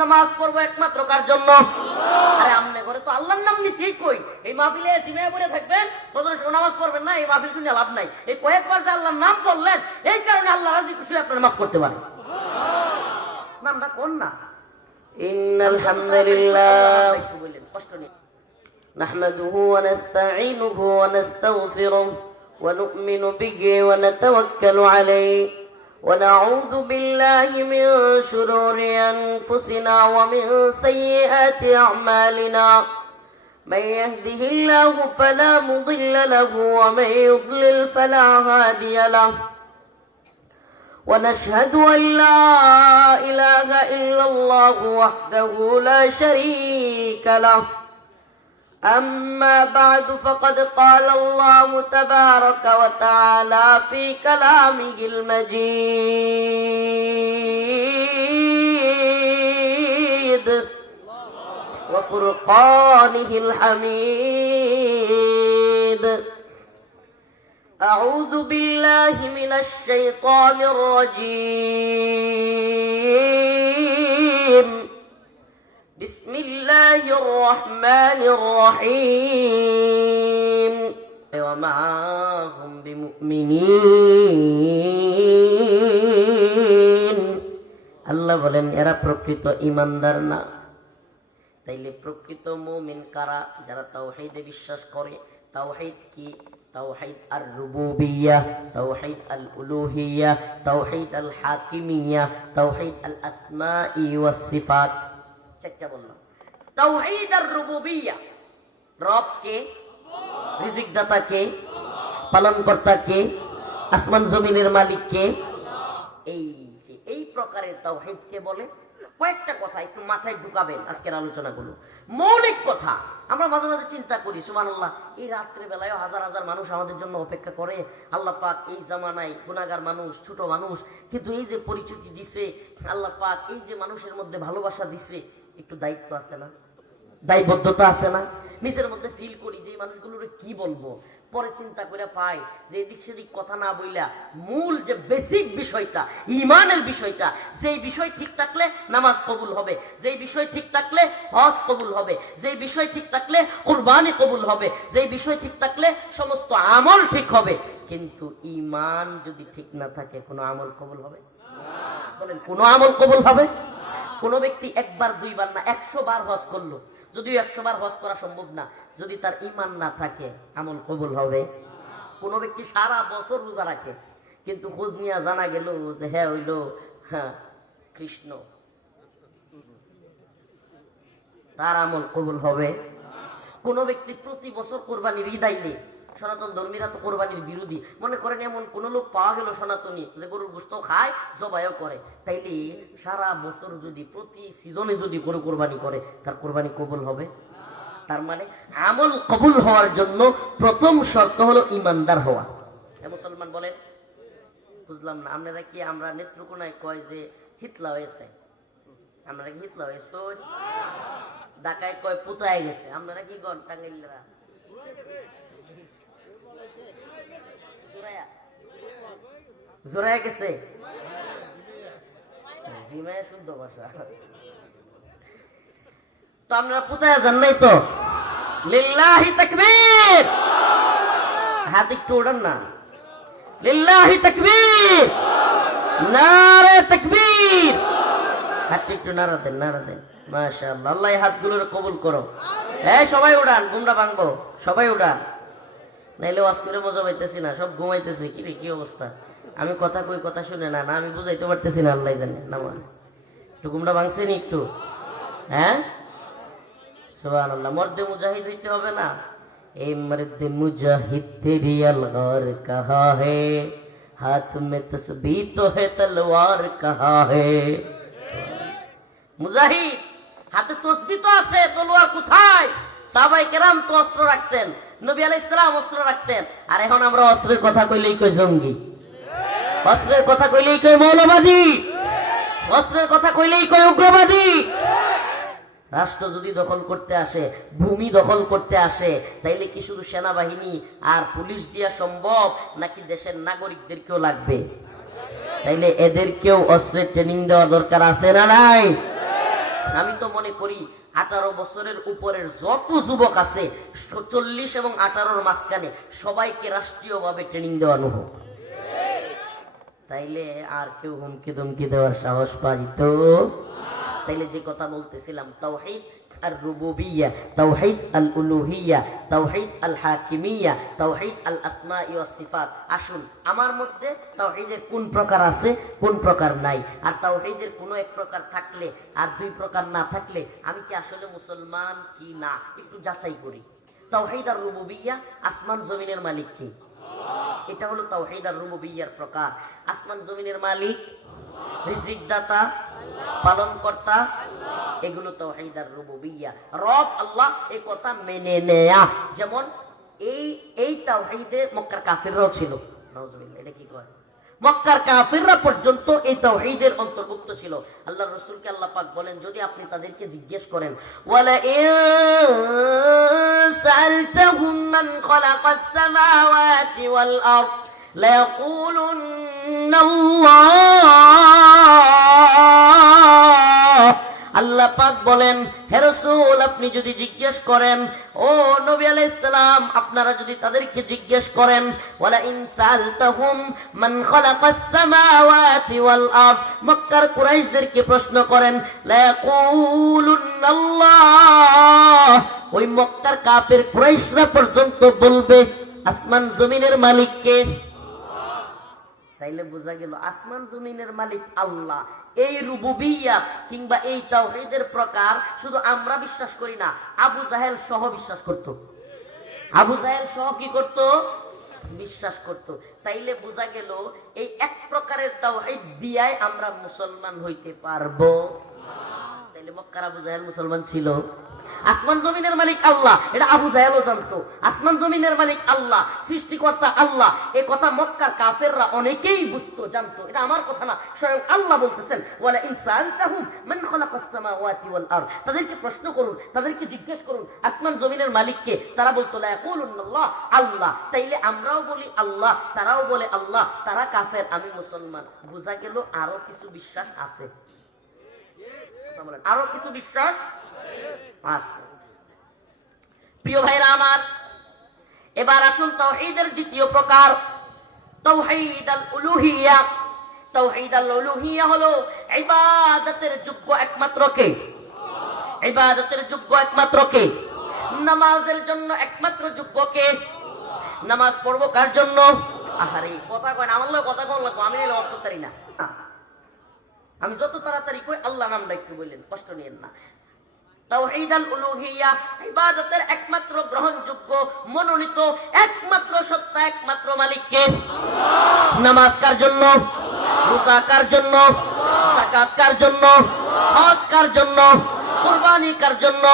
নামাজ পড়বো একমাত্র কার জন্য? আরে আমনে করে তো আল্লাহর নাম নিতেই কই। এই মাহফিলে জিমায় পড়ে থাকবেন, কতজন নামাজ পড়বেন না, এই মাহফিল শুনে লাভ নাই। এই কয়েকবার যে আল্লাহর নাম বললেন, এই কারণে আল্লাহ রাজি খুশি আপনার মাফ করতে পারে। নামটা কোন না? ইন্নাল হামদুলিল্লাহ, কষ্ট নেই। নাহমাদুহু ওয়া নাস্তাঈনুহু ওয়া নাস্তাগফিরুহু ওয়া নু'মিনু বিহি ওয়া নাতাওয়াক্কালু আলাইহি ওয়া নাউযু বিল্লাহি মিন শুরুরি আনফুসিনা ওয়া মিন সাইয়্যাতি আ'মালিনা। من يهده الله فلا مضل له ومن يضلل فلا هادي له ونشهد أن لا إله إلا الله وحده لا شريك له أما بعد فقد قال الله تبارك وتعالى في كلامه المجيد وفرقانه الحميد. أعوذ بالله من الشيطان الرجيم. بسم الله الرحمن الرحيم. وما هم بمؤمنين. আল্লাহ বলেন এরা প্রকৃত ঈমানদার না। তাইলে প্রকৃত মুমিন কারা? যারা তাওহীদে বিশ্বাস করে। তাওহীদ কি? তাওহীদ আর রুবুবিয়্যাহ, তাওহীদ আল উলুহিয়্যাহ, তাওহীদ আল হাকিমিয়্যাহ, তাওহীদ আল আসমাই ওয়াস সিফাত। চারটা বললাম। তাওহীদ আর রুবুবিয়্যাহ, রব কে? রিজিক দাতা কে? পালন কর্তা কে? আসমান জমিনের মালিক কে? এই যে এই প্রকারের তাওহীদ কে বলে? কয়েকটা কথা একটু মাথায় ঢুকাবেন আজকের আলোচনাগুলো। মৌলিক কথা আমরা মাঝে মাঝে চিন্তা করি, সুবহানাল্লাহ, এই রাত্রে বেলায় হাজার হাজার মানুষ আমাদের জন্য অপেক্ষা করে। আল্লাহ পাক এই জামানায় গুনাহগার মানুষ, ছোট মানুষ, কিন্তু এই যে পরিচিতি দিছে আল্লাহ পাক, এই যে মানুষের মধ্যে ভালোবাসা দিছে, একটু দায়িত্ব আছে না? দায়বদ্ধতা আছে না? নিজের মধ্যে ফিল করি যে এই মানুষগুলোর কি বলবো। পরে চিন্তা করে পাই যে এদিক সেদিক কথা না বইলা মূল যে বেসিক বিষয়টা, ঈমানের বিষয়টা, যেই বিষয় ঠিক থাকলে নামাজ কবুল হবে, যেই বিষয় ঠিক থাকলে হজ কবুল হবে, যেই বিষয় ঠিক থাকলে কুরবানি কবুল হবে, যেই বিষয় ঠিক থাকলে সমস্ত আমল ঠিক হবে। কিন্তু ঈমান যদি ঠিক না থাকে কোনো আমল কবুল হবে না। বলেন কোনো আমল কবুল হবে? কোন ব্যক্তি একবার দুইবার না 100 বার হজ করলো, যদিও 100 বার হজ করা সম্ভব না, যদি তার ঈমান না থাকে আমল কবুল হবে? কোন ব্যক্তি সারা বছর রোজা রাখে, কিন্তু খোঁজ নিয়ে জানা গেল যে হ্যাঁ হইল কৃষ্ণ, তার আমল কবুল হবে? কোন ব্যক্তি প্রতি বছর কোরবানির ঈদ আইলে, সনাতন ধর্মীরা তো কোরবানির বিরোধী, মনে করেন এমন কোন লোক পাওয়া গেল সনাতনী যে গরুর গোশত খায়, জবাইও করে, তাইলে সারা বছর যদি প্রতি সিজনে যদি গরু কোরবানি করে, তার কোরবানি কবুল হবে? তার মানে আমল কবুল হওয়ার জন্য প্রথম শর্ত হলো ঈমানদার হওয়া। মুসলমান বলেন, বুঝলাম না আপনারা কি? আমরা নেত্রকোনায় কয় যে হিতলা হয়েছে, আপনারা কি হিতলা হয়েছে? ঢাকায় কয় পুতায় গেছে, আপনারা কি কন? টাঙ্গাইলরা জোড়ায় গেছে, জিমায় শুদ্ধ ভাষা। তো আপনারা পুতায় যান নাই তো? লিল্লাহি তাকবীর, হাত একটু ওড়ান না। লিল্লাহি তাকবীর, নারে তাকবীর, হাত একটু নাড়া দেন, নাড়া দেন। মাশাআল্লাহ, আল্লাহ এই হাতগুলোর কবুল করো। এই সবাই উড়ান, গুমরা ভাঙবো, সবাই উড়ান, নাইলে ওয়াজ করে মজা পাইতেছি না, সব ঘুমাইতেছে। কি রে, কি অবস্থা? আমি কথা কই, কথা শুনে না, না আমি বুঝাইতে পারতেছি না, আল্লাহ জানে। না একটু গুমরা ভাঙছেন একটু? হ্যাঁ, সুবহানাল্লাহ। মর্দে মুজাহিদ হইতে হবে না? এই মর্দে মুজাহিদ তেরি अलगार कहाँ है, हाथ में तस्बीह तो है तलवार कहाँ है। মুজাহিদ হাতে তসবিহ তো আছে, তলোয়ার কোথায়? সাহাবায়ে কেরাম তো অস্ত্র রাখতেন, নবী আলাইহিস সালাম অস্ত্র রাখতেন। আর এখন আমরা অস্ত্রের কথা কইলেই কই জঙ্গি, অস্ত্রের কথা কইলেই কই মৌলবাদী, অস্ত্রের কথা কইলেই কই উগ্রবাদী। রাষ্ট্র যদি দখল করতে আসে, ভূমি দখল করতে আসে, তাইলে কি শুধু সেনাবাহিনী আর পুলিশ দিয়া সম্ভব, নাকি দেশের নাগরিকদেরকেও লাগবে? তাইলে এদেরকেও অস্ত্রের ট্রেনিং দেওয়া দরকার আছে না নাই? আমি তো মনে করি 18 বছরের উপরের যত যুবক আছে 40 এবং 18-র মাঝখানে সবাইকে রাষ্ট্রীয়ভাবে ট্রেনিং দেওয়ানো হোক, তাইলে আর কেউ হুমকি ধমকি দেওয়ার সাহস পাইত। তাইলে যে কথা বলতেছিলাম, তাওহীদ আর রুবুবিয়্যাহ, তাওহীদ আল উলুহিয়্যাহ, তাওহীদ আল হাকিমিয়্যাহ, তাওহীদ আল আসমা ওয়াস সিফাত। আসুন, আমার মধ্যে তাওহীদের কোন প্রকার আছে, কোন প্রকার নাই, আর তাওহীদের কোনো এক প্রকার থাকলে আর 2 প্রকার না থাকলে আমি কি আসলে মুসলমান কি না একটু যাচাই করি। তাওহীদ আর রুবুবিয়্যাহ, আসমান জমিনের মালিক কে? এটা হলো তাওহীদ আর রুবুবিয়্যাহর প্রকার। আসমান জমিনের মালিক, রিজিক দাতা, পালন কর্তা, এগুলো তাওহীদ আর রুবুবিয়্যাহ। রব আল্লাহ, এই কথা মেনে নেয়া। যেমন এই তাওহীদে মক্কার কাফিররাও ছিল। নাউজুবিল্লাহ, এটা কি কয়? মক্কার কাফিররা পর্যন্ত এই তাওহীদের অন্তর্ভুক্ত ছিল। আল্লাহর রাসূলকে আল্লাহ পাক বলেন, যদি আপনি তাদেরকে জিজ্ঞেস করেন, ওয়ালা ইন সালতাহুম মান খালাকাস সামাওয়াতি ওয়াল আরদ লা ইয়াকুলুন্না আল্লাহ। আল্লাহ পাক বলেন, হে রাসূল, আপনি যদি জিজ্ঞেস করেন, ও নবী আলাইহিস সালাম, আপনারা যদি তাদেরকে জিজ্ঞেস করেন, ওয়ালা ইন সালতাহুম মান খালাকাস সামাওয়াতি ওয়াল আরদ, মক্কার কুরাইশদেরকে প্রশ্ন করেন, লা ইয়াকুলুন্না আল্লাহ, ওই মক্কার কাফির কুরাইশরা পর্যন্ত বলবে আসমান জমিনের মালিক কে? তাইলে বোঝা গেল আসমান জমিনের মালিক আল্লাহ। এই রুবুবিয়্যাহ কিংবা এই তাওহীদের প্রকার শুধু আমরা বিশ্বাস করি না, আবু জাহেল সহ বিশ্বাস করত। আবু জাহেল সহ কি করত? বিশ্বাস করত। তাইলে বোঝা গেল এই এক প্রকারের তাওহীদ দিয়াই আমরা মুসলমান হইতে পারবো। তাইলে মক্কার আবু জাহেল মুসলমান ছিল? আসমান জমিনের মালিক আল্লাহ, এটা আবু জাহেলও জানতো। আসমান জমিনের মালিক আল্লাহ, সৃষ্টিকর্তা আল্লাহ, এই কথা মক্কার কাফেররা অনেকেই বুঝতো, জানতো। এটা আমার কথা না, স্বয়ং আল্লাহ বলতেছেন, ওয়ালা ইন সালতাহুম মান খালাকাস সামাওয়াতি ওয়াল আরদ, তাদেরকে প্রশ্ন করুন, তাদেরকে জিজ্ঞেস করুন আসমান জমিনের মালিক কে? তারা বলতো লা ইয়াকুলুন্না আল্লাহ, আল্লাহ। তাইলে আমরাও বলি আল্লাহ, তারাও বলে আল্লাহ, তারা কাফের, আমি মুসলমান। বোঝা গেল আরো কিছু বিশ্বাস আছে। আরো কিছু বিশ্বাস আছে। প্রিয় ভাইরা আমার, এবার আসুন তাওহীদের দ্বিতীয় প্রকার, তাওহীদ আল উলুহিয়্যাহ। তাওহীদ আল উলুহিয়্যাহ হলো ইবাদতের যোগ্য একমাত্র কে? ইবাদতের যোগ্য একমাত্র কে? নামাজের জন্য একমাত্র যোগ্য কে? নামাজ পড়বো কার জন্য? আহারে কথা কয় না, আমার লগে কথা কন লাগবো, আমি নামাজ করতে পারি না। আমি যত তাড়াতাড়ি কই আল্লাহ নামটা একটু বললেন, কষ্ট নিয়েন না। তাওহীদ আল উলুহিয়্যাহ, ইবাদতের একমাত্র গ্রহণযোগ্য, মনোনীত, একমাত্র সত্তা, একমাত্র মালিক কে? নামাজ কার জন্য? রোজা কার জন্য? যাকাত কার জন্য? হজ কার জন্য? কুরবানি কার জন্য?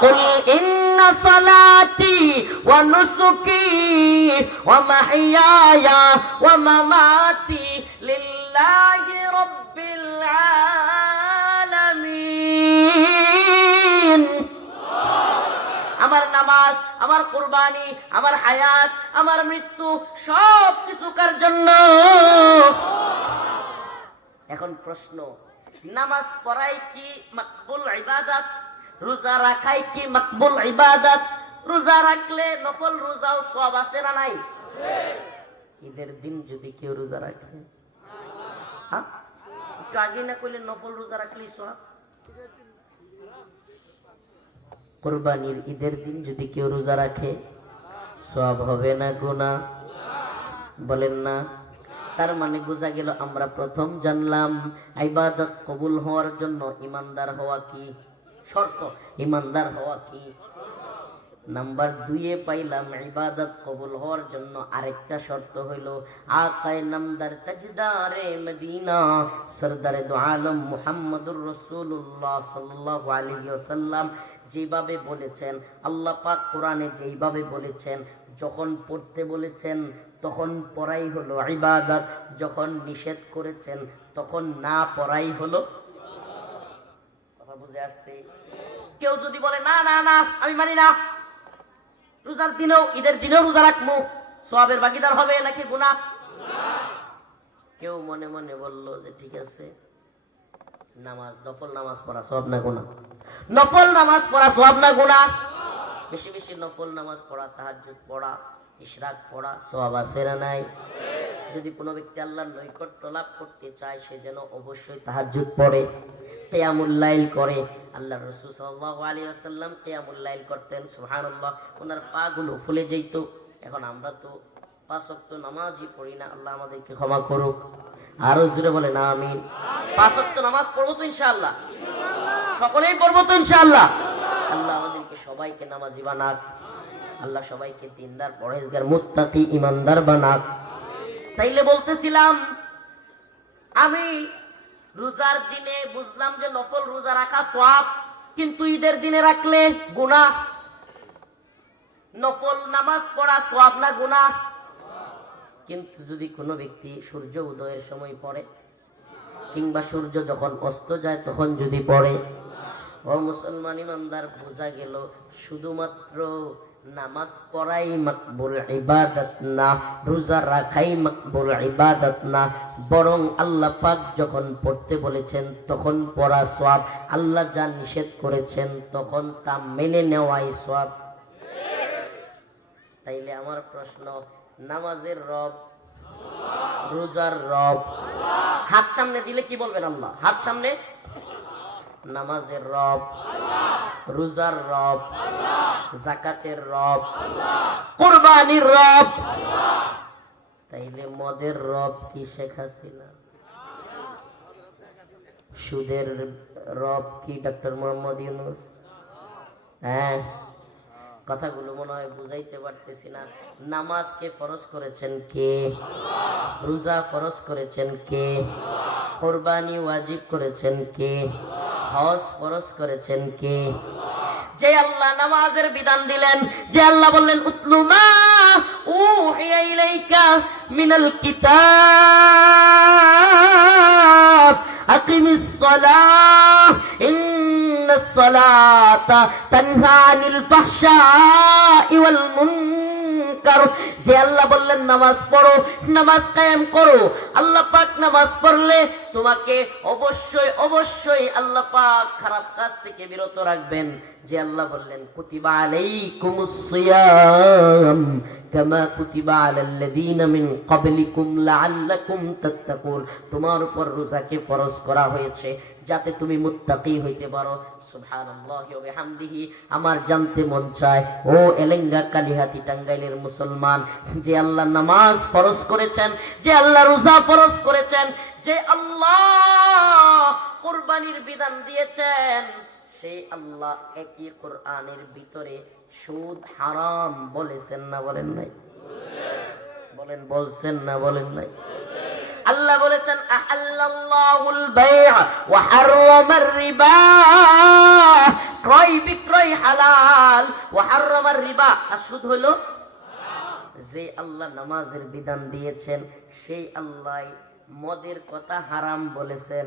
কুল ইন্না সালাতি ওয়া নুসুকি ওয়া মাহইয়ায়া ওয়া মামাতি লিল্লাহি রাব্বিল আলামিন। আমার নামাজ, আমার কুরবানি, আমার হায়াত, আমার মৃত্যু সব কিছু কার জন্য? এখন প্রশ্ন, নামাজ পড়াই কি মাকবুল ইবাদত? রোজা রাখাই কি মাকবুল ইবাদত? রোজা রাখলে নফল রোজাও সওয়াব আছে না নাই? ঈদের দিন যদি কেউ রোজা রাখে, হ্যাঁ একটু আগে না কইলে নফল রোজা রাখলেই সওয়াব। কুরবানির ঈদের দিন যদি কেউ রোজা রাখে সওয়াব হবে না গুনাহ? বলেন না। তার মানে বোঝা গেল আমরা প্রথম জানলাম ইবাদত কবুল হওয়ার জন্য ইমানদার হওয়া কি শর্ত? ইমানদার হওয়া কি? নাম্বার 2 পাইলাম ইবাদত কবুল হওয়ার জন্য আরেকটা শর্ত হইল আকায়ে নামদার তাজদারে মদিনা সরদারে দু আলম মুহাম্মদুর রাসূলুল্লাহ সাল্লাল্লাহু আলাইহি ওয়াসাল্লাম যেভাবে বলেছেন, আল্লাহ পাক কোরআনে যেভাবে বলেছেন, যখন পড়তে বলেছেন তখন পড়াই হলো ইবাদত, যখন নিষেধ করেছেন তখন না পড়াই হলো। কথা বুঝে আসছে? কেউ যদি বলে না না না আমি মানি না, রোজার দিনেও ঈদের দিনেও রোজা রাখবো, সওয়াবের ভাগীদার হবে নাকি গুনাহ? কেউ মনে মনে বলল যে ঠিক আছে নামাজ, নফল নামাজ পড়া সওয়াব না গুনাহ? নফল নামাজ পড়া সওয়াব না গুনাহ? বেশি বেশি নফল নামাজ পড়া, তাহাজ্জুদ পড়া, ইশরাক পড়া সওয়াব আছে না নাই? যদি কোনো ব্যক্তি আল্লাহর নৈকট্য লাভ করতে চায় সে যেন অবশ্যই তাহাজ্জুদ পড়ে, কিয়ামুল লাইল করে। আল্লাহর রাসূল সাল্লাল্লাহু আলাইহি ওয়াসাল্লাম কিয়ামুল লাইল করতেন, সুবহানাল্লাহ, ওনার পা গুলো ফুলে যেত। এখন আমরা তো 5 ওয়াক্ত নামাজই পড়ি না, আল্লাহ আমাদেরকে ক্ষমা করুক। আরো জোরে বলেন আমিন। 5 ওয়াক্ত নামাজ পড়বো তো ইনশাআল্লাহ? সকলেই পড়বো তো ইনশাআল্লাহ? আল্লাহ আমাদেরকে সবাইকে নামাজি বানাক, আল্লাহ সবাইকে দিনদার, পরহেজগার, মুত্তাকি, ইমানদার বানাক। তাইলে বলতেছিলাম, আমি রোজার দিনে বুঝলাম যে নফল রোজা রাখা সওয়াব, কিন্তু ঈদের দিনে রাখলে গুনাহ। নফল নামাজ পড়া সওয়াব না গুনাহ? কিন্তু যদি কোনো ব্যক্তি সূর্য উদয়ের সময় পড়ে কিংবা সূর্য যখন অস্ত যায় তখন যদি পড়ে, ও মুসলমান ইমানদার, বোঝা গেল শুধুমাত্র নামাজ পড়াই মাকবুল ইবাদত না, রোজা রাখাই মাকবুল ইবাদত না, বরং আল্লাহ পাক যখন পড়তে বলেছেন তখন পড়া সওয়াব, আল্লাহ যা নিষেধ করেছেন তখন তা মেনে নেওয়াই সওয়াব। তাইলে আমার প্রশ্ন, নামাজের রব, রোজার রব, হাত সামনে দিলে কি বলবেন? আল্লাহ। হাত সামনে। নামাজের রব, রোজার রব, যাকাতের রব, কুরবানির রব। তাইলে মদের রব কি শেখ হাসিনা? সুদের রব কি ডক্টর মোহাম্মদ ইউনূস? হ্যাঁ, কথাগুলো মনে হয় বুঝাইতে পারতেছি না। নামাজকে ফরজ করেছেন কে? রোজা ফরজ করেছেন কে? কুরবানি ওয়াজিব করেছেন কে? হজ ফরজ করেছেন কে? যে আল্লাহ নামাজের বিধান দিলেন, যে আল্লাহ বললেন উতলু মা উহিয়া ইলাইকা মিনাল কিতাব আকিমিস সালাহ ইন্নাস সালাতা তানহা আনিল ফাহশাই ওয়াল মুনকার। যে আল্লাহ বললেন নামাজ পড়ো, নামাজ কায়েম করো, আল্লাহ পাক নামাজ পড়লে তোমাকে অবশ্যই অবশ্যই আল্লাহ পাক খারাপ কাজ থেকে বিরত রাখবেন। যে আল্লাহ বললেন কুতিবা আলাইকুমুস সিয়াম কামা কুতিবা আলাল্লাযীনা মিন ক্বাবলিকুম লাআল্লাকুম তাত্তাকুন, তোমার উপর রোজাকে ফরজ করা হয়েছে যাতে তুমি মুত্তাকি হইতে পারো। সুবহানাল্লাহি ওয়া বিহামদিহি। আমার জানতে মন চায়, ও এলেঙ্গা কালিহাতি টাঙ্গাইলের মুসলমান, যে আল্লাহ নামাজ ফরজ করেছেন, যে আল্লাহ রোজা ফরজ করেছেন, যে আল্লাহ কুরবানির বিধান দিয়েছেন, সেই আল্লাহ একই কোরআনের ভিতরে সুদ হারাম বলেছেন না বলেন নাই? বলেন, বলছেন না বলেন নাই? আল্লাহ বলেছেন আহাল্লাল্লাহুল বাই'a ওয়া হারামার রিবা, ক্রয় বিক্রয় হালাল, ওয়া হারামার রিবা, আর সুদ হলো। যে আল্লাহ নামাজের বিধান দিয়েছেন সেই আল্লাহ মদের কথা হারাম বলেছেন।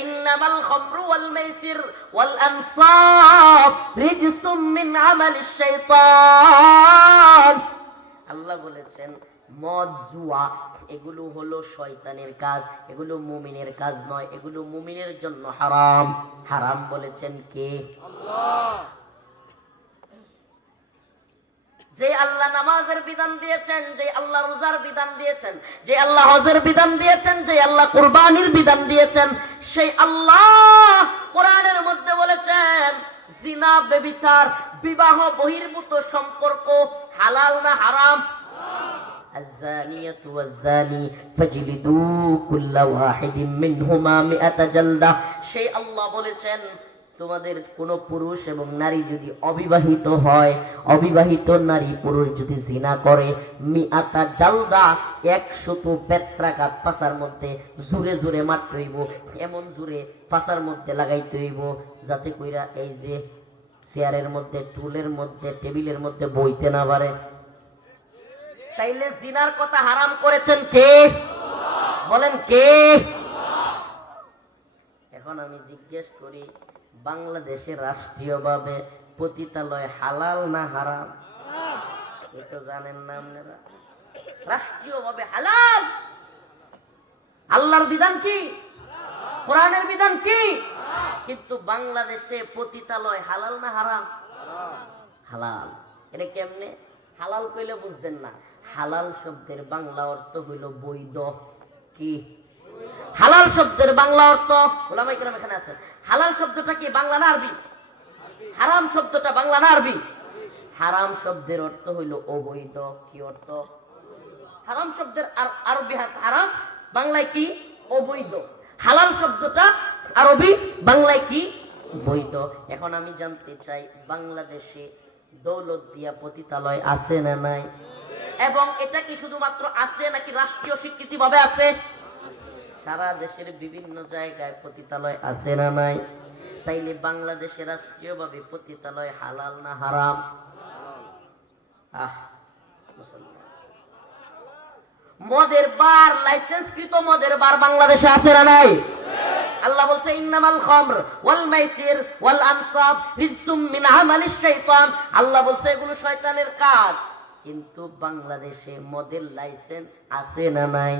ইন্নামাল খামরু ওয়াল মাইসির ওয়াল আনসাব রিজসুম মিন আমালিশ শাইতান। আল্লাহ বলেছেন মদ, জুয়া এগুলো হলো শয়তানের কাজ, এগুলো মুমিনের কাজ নয়, এগুলো মুমিনের জন্য হারাম। হারাম বলেছেন কে? আল্লাহ। যে আল্লাহ নামাজের বিধান দিয়েছেন, যে আল্লাহ রোজার বিধান দিয়েছেন, যে আল্লাহ হজের বিধান দিয়েছেন, যে আল্লাহ কুরবানির বিধান দিয়েছেন, সেই আল্লাহ কোরআনের মধ্যে বলেছেন জিনা, ব্যভিচার, বিবাহ বহির্ভূত সম্পর্ক হালাল না হারাম? আয-যানিয়াতু ওয়াজ-যানি ফাজলিদু কুল্লা ওয়াহিদিন মিনহুমা মিআতা জালদা। সেই আল্লাহ বলেছেন তোমাদের কোন পুরুষ এবং নারী যদি অবিবাহিত হয়, অবিবাহিত নারী পুরুষ যদি জিনা করে, মিআতা জালদা 100 পেত্রাঘাত পাছার মধ্যে জোরে জোরে মারতে হইব, এমন জোরে পাছার মধ্যে লাগাইতে হইব যাতে কইরা এই যে চেয়ারের মধ্যে, টুলের মধ্যে, টেবিলের মধ্যে বইতে না পারে। তাইলে জিনার কথা হারাম করেছেন কে? বলেন কে? এখন আমি জিজ্ঞেস করি, বাংলাদেশে রাষ্ট্রীয়ভাবে পতিতালয় হালাল না হারাম? এটা জানেন না আপনারা? রাষ্ট্রীয়ভাবে হালাল। আল্লাহর বিধান কি? কোরআনের বিধান কি? কিন্তু বাংলাদেশে পতিতালয় হালাল না হারাম? হালাল। এটা কেমনে? হালাল কইলে বুঝবেন না। হালাল শব্দের বাংলা অর্থ হইল বৈধ। কি হালাল শব্দের বাংলা অর্থ? ওলামায়ে কেরাম এখানে আছেন। হালাল শব্দটা কি বাংলা না আরবি? হারাম শব্দটা বাংলা না আরবি? হারাম শব্দের অর্থ হইল অবৈধ। কি অর্থ? হারাম শব্দের আরবি হারাম, বাংলায় কি? অবৈধ। হালাল শব্দটা আরবি, বাংলায় কি? বৈধ। এখন আমি জানতে চাই বাংলাদেশে দৌলতদিয়া পতিতালয় আছে না নাই? এবং এটা কি শুধুমাত্র আছে নাকি রাষ্ট্রীয় স্বীকৃতি ভাবে আছে? সারা দেশের বিভিন্ন জায়গায় পতিতালয় আছে না নাই? তাইলে বাংলাদেশে রাষ্ট্রীয়ভাবে পতিতালয় হালাল না হারাম? মদের বার, লাইসেন্সকৃত মদের বার বাংলাদেশে আছে না নাই? আল্লাহ বলছে ইন্নামাল খামর ওয়াল মাইসির ওয়াল আনসাব রিজসুম মিন আমালিশ শাইতান। আল্লাহ বলছে এগুলো শয়তানের কাজ। কিন্তু বাংলাদেশে মদের লাইসেন্স আছে না নাই?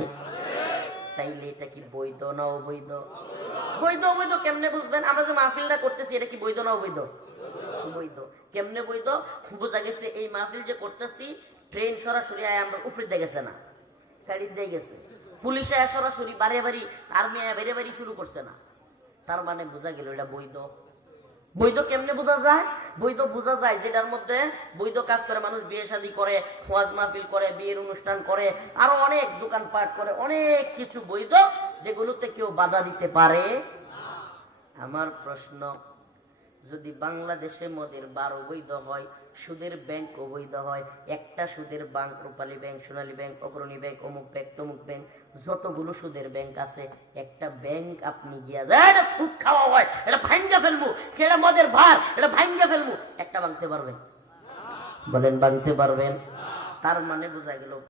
তাইলে এটা কি বৈধ না অবৈধ? বৈধ। অবৈধ কেমনে বুঝবেন? আমরা যে মাহফিলটা করতেছি এটা কি বৈধ না অবৈধ? বৈধ। কেমনে বৈধ? বোঝা গেছে এই মাহফিল যে করতেছি ট্রেন সরাসরি আমরা উপরে দিয়ে গেছে না, সাইড দিয়ে গেছে। পুলিশ সরাসরি বাড়ি বাড়ি, আর্মি বাড়ি বাড়ি শুরু করছে না। তার মানে বোঝা গেল এটা বৈধ। বৈধ কেমনে বোঝা যায়? বৈধ বোঝা যায় যেটার মধ্যে বৈধ কাজ করে, মানুষ বিয়ে শাদী করে, ওয়াজ মাহফিল করে, বিয়ের অনুষ্ঠান করে, আরো অনেক দোকানপাট করে, অনেক কিছু বৈধ যেগুলোতে কেউ বাধা দিতে পারে। আমার প্রশ্ন, যদি বাংলাদেশে মদের বার অবৈধ হয়, সুদের ব্যাংক অবৈধ হয়, একটা সুদের ব্যাংক রূপালী ব্যাংক, সোনালী ব্যাংক, অগ্রণী ব্যাংক, অমুক ব্যাংক, তমুক ব্যাংক, যতগুলো সুদের ব্যাংক আছে, একটা ব্যাংক আপনি গিয়া এটা সুদ খাওয়া হয়, এটা ভাঙ্গা ফেলবো, সেটা মদের ভার, এটা ভাঙ্গা ফেলবো, একটা ভাঙতে পারবেন? বলেন ভাঙতে পারবেন? তার মানে বোঝা গেল